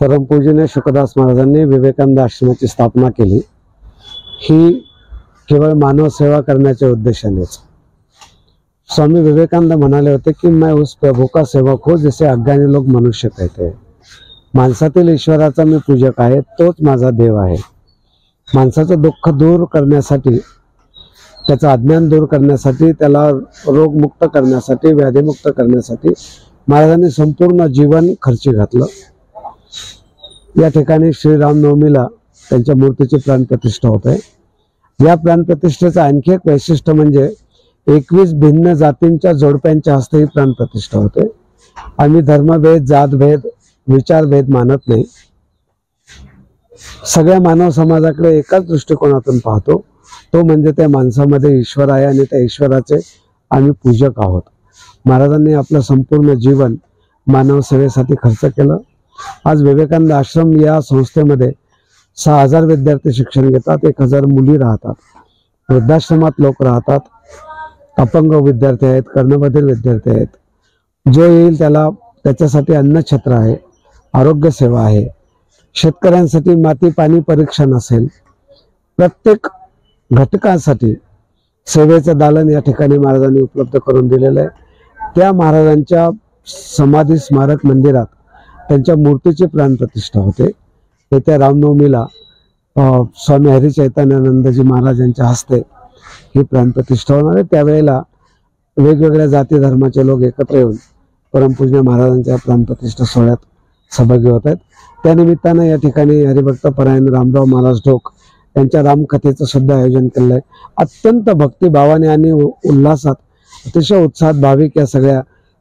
परमपूजनीय शुकदास महाराजांनी विवेकानंद आश्रमाची स्थापना केली, ही केवळ मानव सेवा करण्याच्या उद्देशानेच। स्वामी विवेकानंद म्हणाले होते की मैं उस प्रभु का सेवक हूँ जिसे अज्ञानी लोग मनुष्य कहते हैं। माणसातील ईश्वराचा मी पूजक आहे, तोच माझा देव आहे। माणसाचं दुःख दूर करण्यासाठी, त्याचं अज्ञान दूर करण्यासाठी, त्याला रोगमुक्त करण्यासाठी, व्याधीमुक्त करण्यासाठी महाराजांनी संपूर्ण जीवन खर्ची घातलं। या ठिकाणी श्री रामनवमीला त्यांच्या मूर्तीची प्राणप्रतिष्ठा होते। या प्राणप्रतिष्ठेचं आणखी एक वैशिष्ट्य म्हणजे 21 भिन्न जातींच्या जोडप्यांच्या हस्ते ही प्राणप्रतिष्ठा होते। आम्ही धर्मभेद, जातभेद, विचारभेद मानत नाही। सगळ्या मानव समाजाकडे एकाच दृष्टिकोनातून पाहतो, तो म्हणजे त्या माणसामध्ये ईश्वर आहे आणि त्या ईश्वराचे आम्ही पूजक आहोत। महाराजांनी आपलं संपूर्ण जीवन मानव सेवेसाठी खर्च केलं। आज विवेकानंद आश्रम या संस्थेमध्ये 6000 विद्यार्थी शिक्षण घेतात, 1000 मुली राहतात, वृद्धाश्रमात लोक राहतात, अपंग विद्यार्थी आहेत, कर्णबधिर विद्यार्थी आहेत। जो येईल त्याला त्याच्यासाठी अन्नछत्र आहे, आरोग्य सेवा आहे, शेतकऱ्यांसाठी माती पाणी परीक्षण असेल, प्रत्येक घटकासाठी सेवेचं दालन या ठिकाणी महाराजांनी उपलब्ध करून दिलेलं आहे। त्या महाराजांच्या समाधी स्मारक मंदिरात त्यांच्या मूर्तीची प्राणप्रतिष्ठा होते। येत्या रामनवमीला स्वामी हरी चैतन्यानंदजी महाराज यांच्या हस्ते ही प्राणप्रतिष्ठा होणार आहे। त्यावेळेला वेगवेगळ्या जाती धर्माचे लोक एकत्र येऊन परमपूज्य महाराजांच्या प्राणप्रतिष्ठा सोहळ्यात सहभागी होत आहेत। त्यानिमित्तानं या ठिकाणी हरिभक्त परायण रामराव महाराज ढोक यांच्या रामकथेचं सुद्धा आयोजन केलं आहे। अत्यंत भक्तिभावाने आणि उल्हासात, अतिशय उत्साहात भाविक या सगळ्या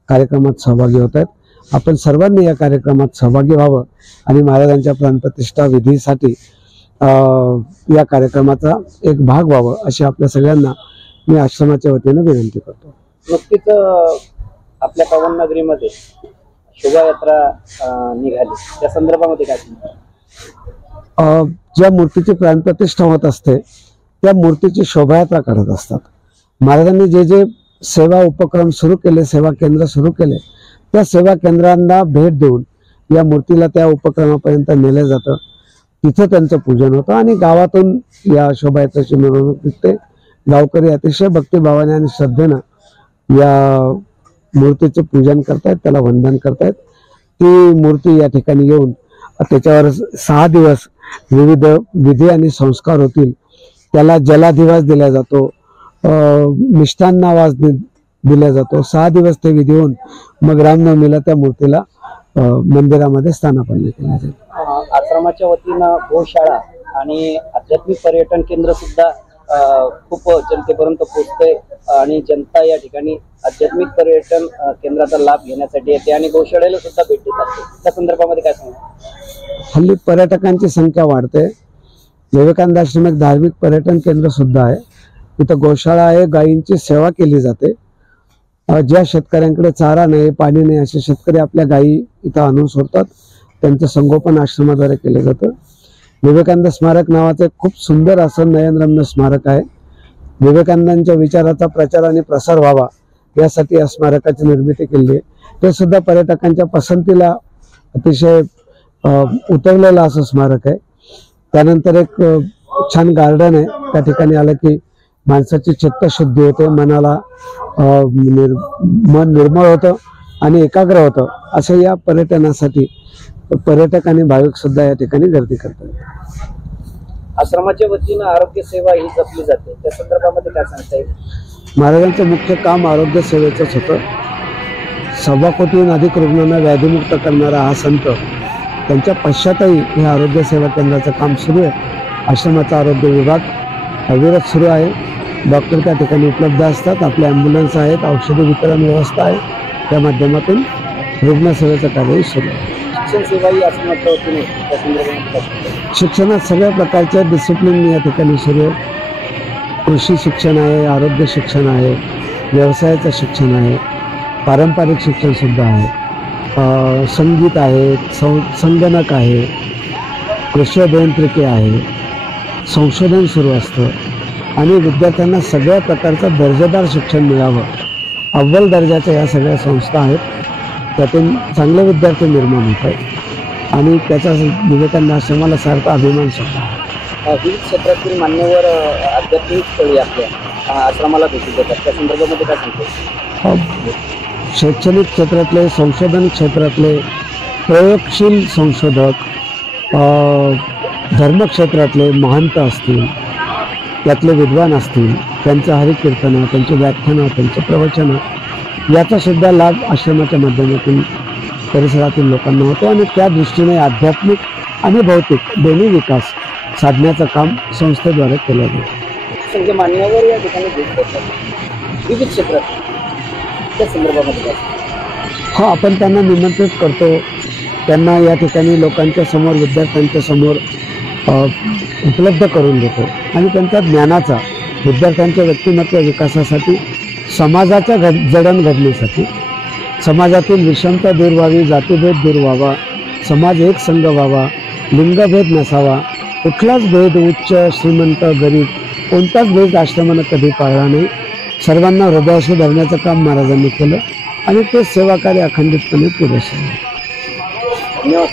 कार्यक्रमात सहभागी होत आहेत। आपण सर्वांनी या कार्यक्रमात सहभागी व्हावं आणि महाराजांच्या प्राणप्रतिष्ठा विधीसाठी या कार्यक्रमाचा एक भाग व्हावं अशी आपल्या सगळ्यांना मी आश्रमाच्या वतीने विनंती करतो। नुकतीच आपल्या पावननगरीमध्ये शोभायात्रा निघाली, त्या संदर्भामध्ये काय? ज्या मूर्तीची प्राणप्रतिष्ठा होत असते त्या मूर्तीची शोभायात्रा करत असतात। महाराजांनी जे जे सेवा उपक्रम सुरू केले, सेवा केंद्र सुरू केले, त्या सेवा केंद्रांना भेट देऊन या मूर्तीला त्या उपक्रमापर्यंत नेले जातं, तिथं त्यांचं पूजन होतं आणि गावातून या शोभायात्रेची मिरवणूक निघते। गावकरी अतिशय भक्तिभावाने आणि श्रद्धेनं या मूर्तीचे पूजन करतायत, त्याला वंदन करतायत। ती मूर्ती या ठिकाणी येऊन त्याच्यावर 6 दिवस विविध विधी आणि संस्कार होतील। त्याला जलाधिवास दिला जातो, मिष्टान्नवास दिला जातो। 6 दिवस ते विधी होऊन मग रामनवमीला त्या मूर्तीला मंदिरामध्ये स्थानापन्न केलं जाईल। आश्रमाच्या वतीनं गोशाळा आणि आध्यात्मिक पर्यटन केंद्र सुद्धा खूप जनतेपर्यंत पोहोचते आणि जनता या ठिकाणी आध्यात्मिक पर्यटन केंद्राचा लाभ घेण्यासाठी येते आणि गोशाळेला सुद्धा भेट देतात। त्या संदर्भामध्ये काय सांगा? हल्ली पर्यटकांची संख्या वाढते। विवेकानंद आश्रम एक धार्मिक पर्यटन केंद्र सुद्धा आहे। इथं गोशाळा आहे, गायींची सेवा केली जाते। ज्या शेतकऱ्यांकडे चारा नाही, पाणी नाही, असे शेतकरी आपल्या गायी इथं आणून सोडतात, त्यांचं संगोपन आश्रमाद्वारे केलं जातं। विवेकानंद स्मारक नावाचं एक खूप सुंदर असं नयनरम्य स्मारक आहे। विवेकानंदांच्या विचाराचा प्रचार आणि प्रसार व्हावा यासाठी या स्मारकाची निर्मिती केली आहे। ते सुद्धा पर्यटकांच्या पसंतीला अतिशय उतरलेलं असं स्मारक आहे। त्यानंतर एक छान गार्डन आहे, त्या ठिकाणी आलं की माणसाची चित्तशुद्धी होते, मनाला मन निर्मळ होतं आणि एकाग्र होतं। असं या पर्यटनासाठी पर्यटक आणि भाविक सुद्धा या ठिकाणी गर्दी करतात। आश्रमाच्या वतीनं आरोग्य सेवा ही जपली जाते, त्या संदर्भामध्ये काय सांगता येईल? महाराजांचं मुख्य काम आरोग्य सेवेचंच होतं। 1.25 कोटीहून अधिक रुग्णांना व्याधीमुक्त करणारा हा संत, त्यांच्या पश्चातही हे आरोग्य सेवा केंद्राचं काम सुरू आहे। आश्रमाचा आरोग्य विभाग अविरत सुरू आहे। डॉक्टर त्या ठिकाणी उपलब्ध असतात, आपले ॲम्ब्युलन्स आहेत, औषधी वितरण व्यवस्था आहे, त्या माध्यमातून रुग्णसेवेचं कार्यही सुरू आहे। शिक्षण सेवाही आश्रमाच्या वतीने त्या संदर्भामध्ये शिक्षणात सगळ्या प्रकारच्या डिसिप्लिन या ठिकाणी सुरू आहे। कृषी शिक्षण आहे, आरोग्य शिक्षण आहे, व्यवसायाचं शिक्षण आहे, पारंपरिक शिक्षण सुद्धा आहे, संगीत आहे, संगणक आहे, कृषी अभियांत्रिकी आहे, संशोधन सुरू असतं आणि विद्यार्थ्यांना सगळ्या प्रकारचं दर्जेदार शिक्षण मिळावं, अव्वल दर्जाच्या या सगळ्या संस्था आहेत। त्यातून चांगले विद्यार्थी निर्माण होत आहेत। आणि त्याचा विवेकानंद आश्रमाला सारखा अभिमान सुद्धा आहे. विविध क्षेत्रातील मान्यवर आध्यात्मिक स्थळी आपल्या आश्रमाला भेटी देतात, त्या संदर्भामध्ये काय सांगतो? शैक्षणिक क्षेत्रातले, संशोधन क्षेत्रातले, प्रयोगशील संशोधक, धर्मक्षेत्रातले महंत असतील, त्यातले विद्वान असतील, त्यांचं हरिकीर्तनं, त्यांची व्याख्यानं, त्यांचे प्रवचनं याचा सुद्धा लाभ आश्रमाच्या माध्यमातून परिसरातील लोकांना होतो आणि त्या दृष्टीने आध्यात्मिक आणि भौतिक दोन्ही विकास साधण्याचं काम संस्थेद्वारे केलं जातं. संख्य मान्यवर या ठिकाणी भेट देतात विविध क्षेत्रात, त्या संदर्भामध्ये काय सांगतो? आपण त्यांना निमंत्रित करतो, त्यांना या ठिकाणी लोकांच्या समोर, विद्यार्थ्यांच्या समोर उपलब्ध करून देतो आणि त्यांच्या ज्ञानाचा विद्यार्थ्यांच्या व्यक्तिमत्व विकासासाठी, समाजाच्या जडण घडण्यासाठी, समाजातील विषमता दूर व्हावी, जातीभेद दूर व्हावा, समाज एक संघ व्हावा, लिंगभेद नसावा, कुठलाच भेद उच्च श्रीमंत गरीब कोणताच भेद आश्रमानं कधी पाळला नाही. सर्वांना हृदयाशी धरण्याचं काम महाराजांनी केलं आणि ते सेवाकार्य अखंडितपणे पुरेसं. धन्यवाद.